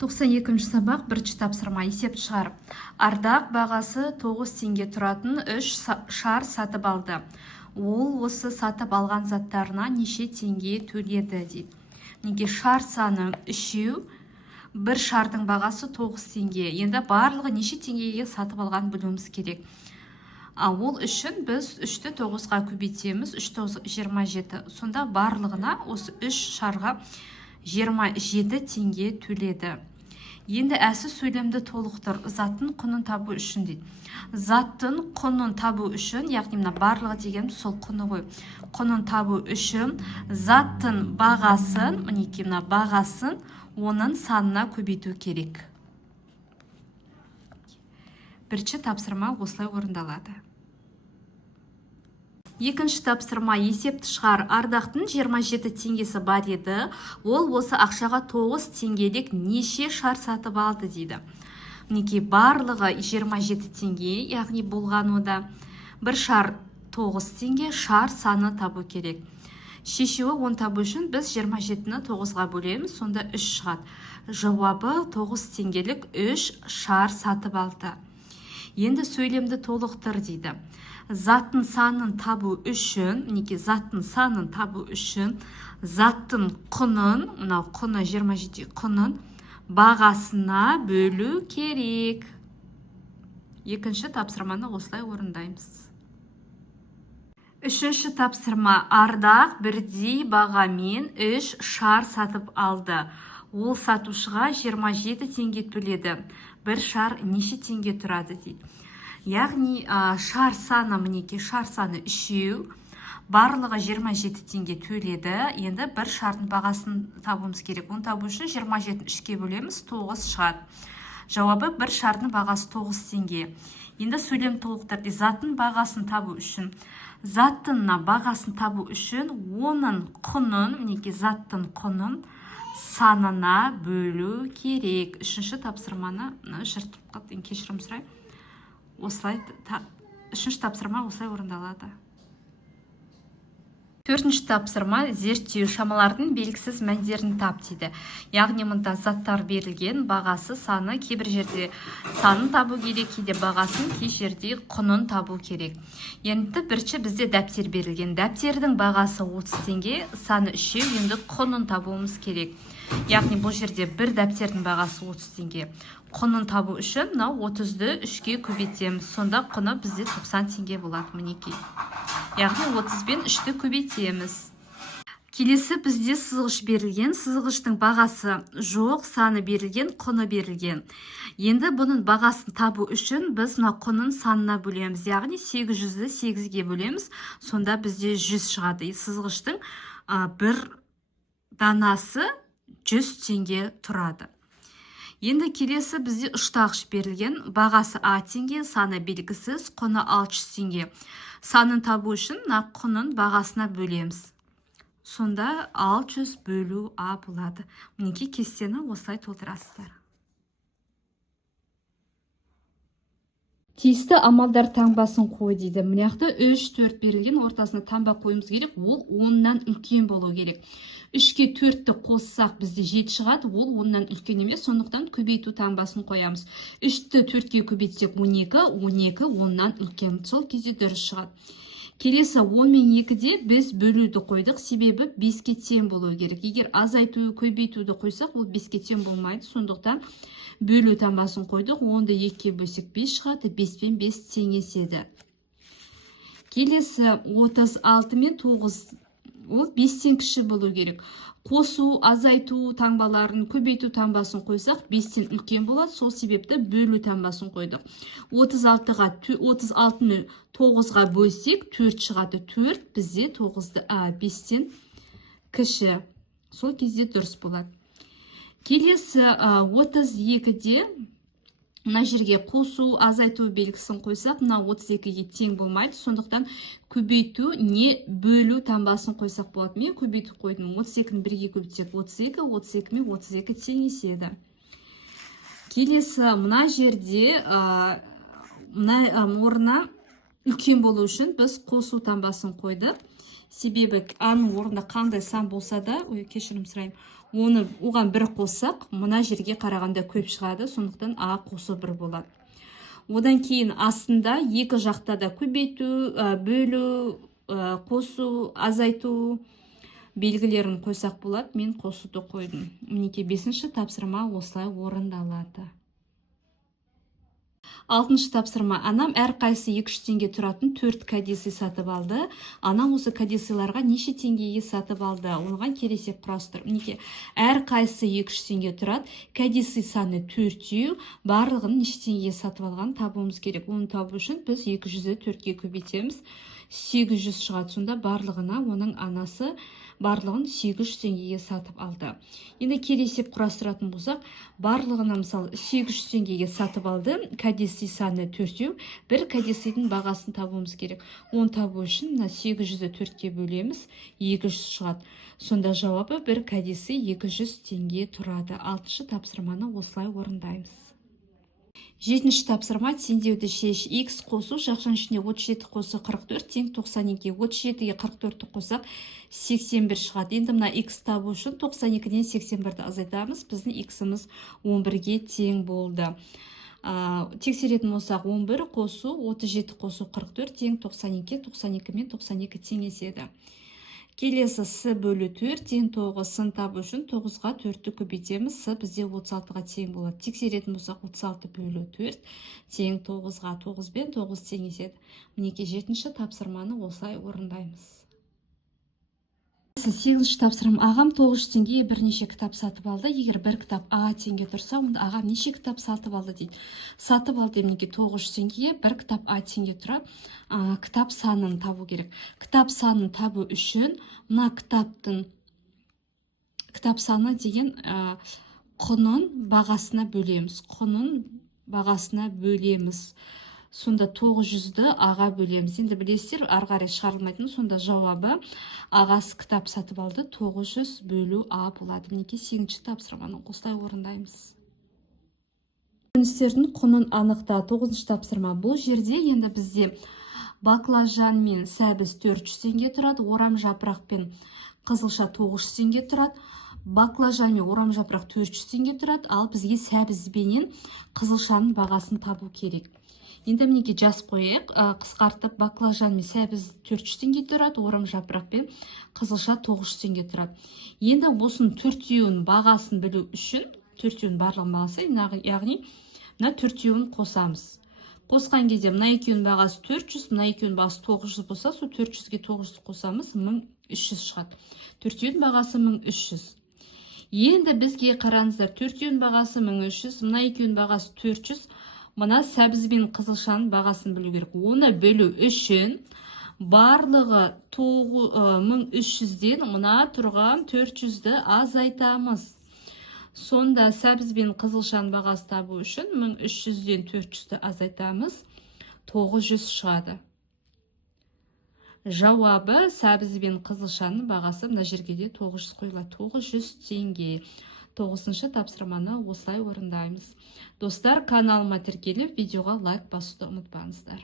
92-ші сабақ бірінші тапсырма есепті шығар. Ардақ бағасы 9 теңге тұратын 3 шар сатып алды. Ол осы сатып алған заттарына неше теңге төледі дейді. Неге шар саны 3, бір шардың бағасы 9 теңге. Енді барлығы неше теңгеге сатып алған білуіміз керек. Ол үшін біз 3-ті 9-ға көбейтеміз. 3 9 27. Сонда барлығына осы 3 шарға 27 теңге төледі. Енді әсі сөйлемді толықтыр. Заттың құнын табу үшін дейді. Заттың құнын табу үшін, яғни мына барлығы деген сол құны ғой. Құнын табу үшін заттың бағасын, мінекей мына бағасын оның санына көбейту керек. Бірінші тапсырма осылай орындалады. Екінші тапсырма есепті шығар. Ардақтың 27 теңгесі бар еді. Ол осы ақшаға 9 теңгелік неше шар сатып алды дейді. Мінекей барлығы 27 теңге, яғни болған ода бір шар 9 теңге, шар саны табу керек. Шешуі 10 табу үшін біз 27-ні 9-ға бөлеміз, сонда 3 шығады. Жауабы 9 теңгелік 3 шар сатып алды. Енді сөйлемді толықтыр дейді. Заттың санын табу үшін, неке заттың санын табу үшін, заттың құнын, мынау құны 27 құнын бағасына бөлу керек. Екінші тапсырманы осылай орындаймыз. Үшінші тапсырма. Ардақ бірдей бағамен 3 шар сатып алды. Ол сатушыға 27 теңге төледі. Бір шар неше теңге тұрады дейді. Яғни шар саны, мінеке шар саны 3, барлығы 27 теңге төледі. Енді бір шардың бағасын табуымыз керек. Оны табу үшін 27-ні 3-ке бөлеміз, 9 шығады. Жауабы бір шардың бағасы 9 теңге. Енді сөйлем толықтырды. Заттың бағасын табу үшін, заттың бағасын табу үшін оның құнын, мінеке заттың құнын санына бөлу керек. Үшінші тапсырманы жыртып қалды, кешірім сұраймын. Үшінші тапсырма осылай орындалады. Төртінші тапсырма зерттеу шамалардың белгісіз мәндерін тап дейді. Яғни мұнда заттар берілген, бағасы саны, кейбір жерде санын табу керек, кейде бағасын, кей жерде құнын табу керек. Енді бірінші бізде дәптер берілген. Дәптердің бағасы 30 теңге, саны 3, енді құнын табуымыз керек. Яғни бұл жерде бір дәптердің бағасы 30 теңге. Құнын табу үшін 30-ді 3-ке көбейтеміз. Сонда құны бізде 90 теңге болады, мінекей. Яғни 30 бен 3-ті көбейтеміз. Келесі бізде сызғыш берілген. Сызғыштың бағасы жоқ, саны берілген, құны берілген. Енді бұның бағасын табу үшін біз құнын санына бөлеміз. Яғни 800-ді 8-ге бөлеміз. Сонда бізде 100 шығады. Сызғыштың бір данасы 100 теңге тұрады. Енді келесі бізде ұштағыш берілген. Бағасы А теңге, саны белгісіз, құны 600 теңге. Санын табу үшін құнын бағасына бөлеміз. Сонда 600 бөлу А болады. Мінекей кестені осылай толтырасыздар. Тиісті амалдар таңбасын қой дейді. Мынақты 3-4 берілген, ортасына таңба қойымыз керек. Ол 10-нан үлкен болу керек. 3-ке 4-ті қоссақ бізде 7 шығады. Ол 10-нан үлкен емес. Сондықтан көбейту таңбасын қоямыз. 3-ті 4-ке көбейтсек 12, 12 10-нан үлкен. Сол кезде дұрыс шығады. Келесі 10 мен 2-де біз бөлуді қойдық. Себебі 5-ке тең болу керек. Егер азайту, көбейтуді қойсақ, ол 5-ке тең болмайды. Сондықтан бөлу таңбасын қойдық. 10-ды 2-ке бөлсек 5 шығады. 5 пен 5 теңеседі. Келесі 36 мен 9, ол 5-тен кіші болу керек. Қосу, азайту таңбаларын, көбейту таңбасын қойсақ 5-тен үлкен болады. Сол себепті бөлу таңбасын қойдық. 36-ны 9-ға бөлсек 4 шығады. 4 бізде 5-тен кіші. Сол кезде дұрыс болады. Келесі 32-де мына жерге қосу, азайту белгісін қойсақ, мына 32-ге тең болмайды. Сондықтан көбейту не бөлу таңбасын қойсақ болады. Мен көбейту қойдым. 32-ні 1-ге көбейтсек 32, 32 мен 32 теңеседі. Келесі мына жерде орнына үлкен болу үшін біз қосу таңбасын қойдық. себебі аның орнында қандай сан болса да, кешірім сұраймын, оған бір қоссақ, мына жерге қарағанда көп шығады, сондықтан а қосу 1 болады. Одан кейін астында екі жақта да көбейту, бөлу, қосу, азайту белгілерін қойсақ болады. Мен қосуды қойдым. Мінекей 5-ші тапсырма осылай орындалады. 6-шы тапсырма. Анам әр қайсы 200 теңге тұратын 4 кәдесый сатып алды. Анам осы кәдесыйларға неше теңгеге сатып алды? Оған келесек құрастыр. Мінекей әр қайсы 200 теңге тұрады. Кәдесый саны 4, барлығын неше теңгеге сатып алған табуымыз керек. Оны табу үшін біз 200-ді 4-ге көбейтеміз. 800 шығады. Сонда барлығына оның анасы барлығын 800 теңгеге сатып алды. Енді келесеп құрастыратын болсақ, барлығына мысалы 800 теңгеге сатып алды. Кәдесый саны 4, бір кәдесейдің бағасын табуымыз керек. Оны табу үшін 800-ді 4-ке бөлеміз, 200 шығады. Сонда жауабы бір кәдесей 200 теңге тұрады. 6-шы тапсырманы осылай орындаймыз. 7-ші тапсырма теңдеуді шеш. X қосу жақшаның ішінде 37 қосы 44 тең 92. 37-ге 44-ті қосақ 81 шығады. Енді мына X табу үшін 92-ден 81-ді азайтамыз. Біздің X-іміз 11-ге тең болды. Тексеретін болсақ 11 қосу 37 қосу 44 тең 92. 92 мен 92 тең еседі. Келесі с бөлі 4 тең 9. Сын табу үшін 9-ға 4-ті көбейтеміз. С бізде 36-ға тең болады. Тексеретін болсақ 36 бөлі 4 тең 9-ға 9 бен 9 тең еседі. Мінекей 7-ші тапсырманы осылай орындаймыз. 8-ші тапсырма. Ағам 900 теңгеге бірнеше кітап сатып алды. Егер бір кітап А теңге тұрса, онда ағам неше кітап сатып алды дейді. Сатып алды мінекей 900 теңгеге бір кітап А теңге тұрады. Кітап санын табу керек. Кітап санын табу үшін мына кітаптың кітап саны деген құнын бағасына бөлеміз. Құнын бағасына бөлеміз. Сонда 900-ді аға бөлеміз. Енді білесіздер, ары қарай шығарылмайтын. Сонда жауабы ағасы кітап сатып алды, 900 бөлу А болады. Мінекей 8-ші тапсырманы осылай орындаймыз. Көкөністердің құнын анықта. 9-ші тапсырма. Бұл жерде енді бізде баклажан мен сәбіз 400 теңге тұрады, орам жапырақ пен қызылша 900 теңге тұрады. Баклажан мен орам жапырақ 400 теңге тұрады, ал бізге сәбіз бенен қызылшаның бағасын табу керек. Енді мінекей жазып қояйық. Қысқартып, баклажан мен сәбіз 400 теңге тұрады, орам жапырақ пен қызылша 900 теңге тұрады. Енді осының төртеуінің бағасын білу үшін, төртеуінің барлығын бағасы, яғни мына төртеуін қосамыз. Қосқан кезде мына екеуінің бағасы 400, мына екеуінің бағасы 900 болса, сол 400-ге 900 қосамыз, 1300 шығады. Төртеуінің бағасы 1300. Енді бізге қараңыздар, төртеуінің бағасы 1300, мына екеуінің бағасы 400. Мына сәбіз бен қызылшаның бағасын білу керек. Оны бөлу үшін барлығы 1300-ден мына тұрған 400-ді азайтамыз. Сонда сәбіз бен қызылшаның бағасы табу үшін 1300-ден 400-ді азайтамыз, 900 шығады. Жауабы сәбіз бен қызылшаның бағасы мына жерге де 900 қойылады. 900 теңге. 9-шы тапсырманы осылай орындаймыз. Достар, каналыма тіркеліп, видеоға лайк басуды ұмытпаңыздар.